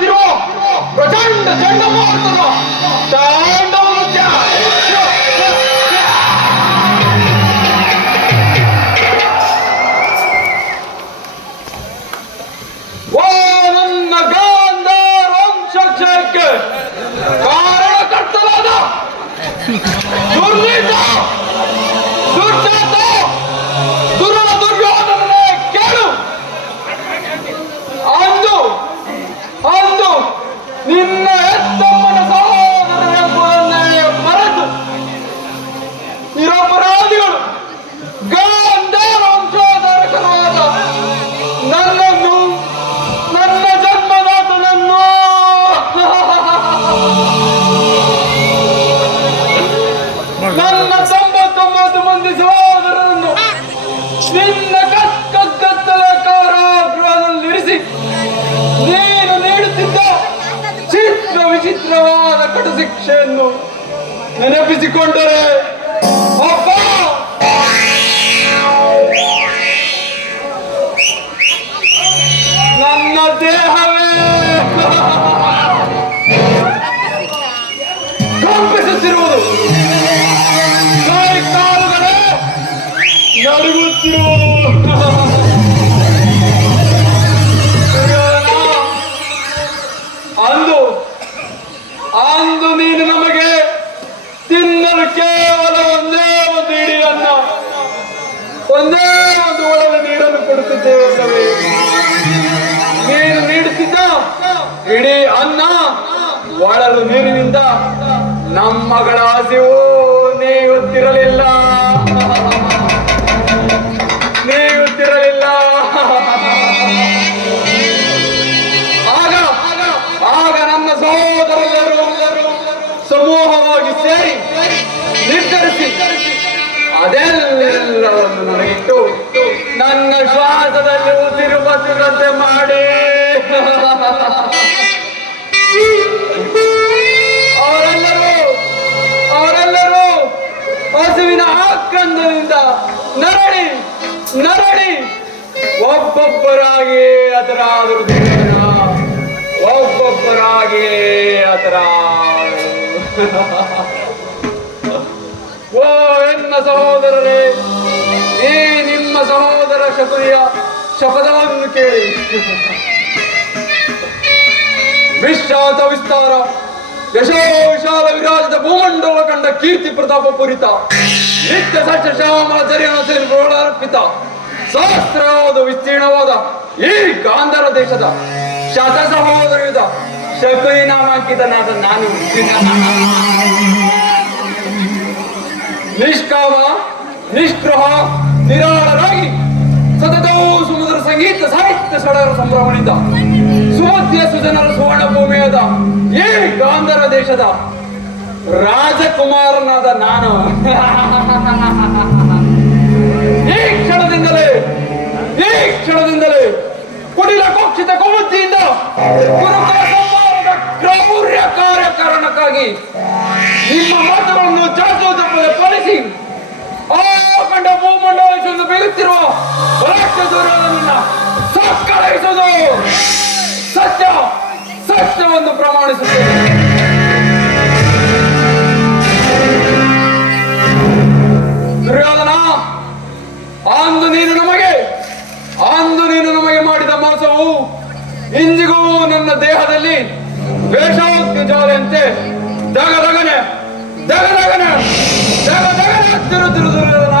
ನಡೆಯುತ್ತಿರುವ ಪ್ರಚಂಡ ಚಂಡಮಾರುತದ ತಾಂಡವ ನೃತ್ಯ. ಓ ನನ್ನ ಗಾಂಧಾರ ವಂಶಕ್ಷಯಕ್ಕೆ ಕಾರಣಕರ್ತನಾದ ದುರ್ನೀತ ದುರ್ಜಾತ ದುರ್ಗ ದುರ್ಯೋಧನನೇ ಕೇಳು. ಅಂದು ನಿನ್ನ ಎತ್ತಮ್ಮನ ಸಹೋದರನೆಂಬುದನ್ನೇ ಮರೆತು ನಿರಪರಾಧಿಗಳು ಗಾಂಧಾರ ವಂಶೋದ್ಧಾರಕರಾದ ನನ್ನನ್ನು ನನ್ನ ಜನ್ಮದಾತನನ್ನು ನನ್ನ 99 ಮಂದಿ ಸಹೋದರರನ್ನು ನಿನ್ನ ಕಕ್ಕತ್ತಲೆ ಕಾರಾಗೃಹದಲ್ಲಿರಿಸಿ ನೀನು ನೀಡುತ್ತಿದ್ದ ಚಿತ್ರ ವಿಚಿತ್ರವಾದ ಕಟು ಶಿಕ್ಷೆಯನ್ನು ನೆನಪಿಸಿಕೊಂಡರೆ ಅಪ್ಪ ನನ್ನ ದೇಹವೇ ಕಂಪಿಸುತ್ತಿರುವುದು, ಕೈ ಕಾಲುಗಳೇ ನಡುಗುತ್ತಿರುವುದು. ಅಂದು ನೀನು ನಮಗೆ ತಿನ್ನಲು ಕೇವಲ ಒಂದೇ ಒಂದು ಇಡೀ ಅನ್ನ, ಒಂದೇ ಒಂದು ಒಳಗೆ ನೀರನ್ನು ಕೊಡುತ್ತಿದ್ದೇವೆ. ನೀನು ನೀಡುತ್ತಿದ್ದ ಇಡೀ ಅನ್ನ ಒಳಲು ನೀರಿನಿಂದ ನಮ್ಮಗಳ ಹಸಿವು ನೀಗುತ್ತಿರಲಿಲ್ಲ. ಆಗ ನನ್ನ ಸಹೋದರರು ಸಮೂಹವಾಗಿ ಸೇರಿ ನಿರ್ಧರಿಸಿ ಅದೆಲ್ಲವನ್ನು ನನಗಿಟ್ಟು ನನ್ನ ಶ್ವಾಸದಲ್ಲಿ ಉಸಿರು ಬಸಿದಂತೆ ಮಾಡಿ ಅವರೆಲ್ಲರೂ ಹಸುವಿನ ಆಕ್ರಂದದಿಂದ ನರಳಿ ಒಬ್ಬೊಬ್ಬರಾಗಿ ಅದರಾದರು ಒಬ್ಬೊಬ್ಬರಾಗಿ ಅದರ ಓ ಎನ್ನ ಸಹೋದರರೇ, ಈ ನಿಮ್ಮ ಸಹೋದರ ಶಕುನಿಯ ಶಪಥವನ್ನು ಕೇಳಿ. ವಿಶ್ರಾಂತ ವಿಸ್ತಾರ ಯಶೋ ವಿಶಾಲ ವಿರಾಜಿತ ಭೂಮಂಡಲ ಕಂಡ ಕೀರ್ತಿ ಪ್ರತಾಪ ಪೂರಿತ ನಿತ್ಯ ಸತ್ಯ ಶ್ಯಾಮಲ ಚರ್ಯರ್ಪಿತ ಸಹಸ್ರವಾದ ವಿಸ್ತೀರ್ಣವಾದ ಈ ಗಾಂಧಾರ ದೇಶದ ಶತ ಸಹೋದರಯುಧ ಶಕುನಿ ನಾಮಾಂಕಿತನಾದ ನಾನು ನಿಷ್ಕಾಮ ನಿಷ್ಕ್ರಹ ನಿರಾಳರಾಗಿ ಸತತವೂ ಸುಮಧುರ ಸಂಗೀತ ಸಾಹಿತ್ಯ ಸಡಗರ ಸಂಭ್ರಮದಿಂದ ಸುಮಧ್ಯ ಸುಜನರ ಸುವರ್ಣ ಭೂಮಿಯಾದ ಈ ಗಾಂಧಾರ ದೇಶದ ರಾಜಕುಮಾರನಾದ ನಾನು ಈ ಕ್ಷಣದಿಂದಲೇ ಕುಟಿಲ ಕೋಕ್ಷಿತ ಕುಮುತ್ತಿಯಿಂದ ಗುರುಕುಲ ಸಂಹಾರದ ಕ್ರೌರ್ಯ ಕಾರ್ಯಕಾರಣಕ್ಕಾಗಿ ನಿಮ್ಮ ಮಾತುಗಳನ್ನು ಚಾಚು ತಪ್ಪದೆ ಪಾಲಿಸಿ ಆ ಕಂಡ ಭೂಮಂಡಲಿಸುವುದು ಬೆಳೆಯುತ್ತಿರುವ ರಾಕ್ಷಸರನ್ನ ಸತ್ಕರಿಸುವುದು ಸತ್ಯವನ್ನು ಪ್ರಮಾಣಿಸುತ್ತದೆ. ದುರ್ಯೋಧನ, ಅಂದು ನೀನು ನಮಗೆ ಮಾಡಿದ ಮೋಸವು ಇಂದಿಗೂ ನನ್ನ ದೇಹದಲ್ಲಿ ವೇಷಾಗ್ನಿ ಜ್ವಾಲೆಯಂತೆ ದಗದಗನೆ ಹತ್ತಿರುತ್ತಿರು. ದ್ವೇಷದ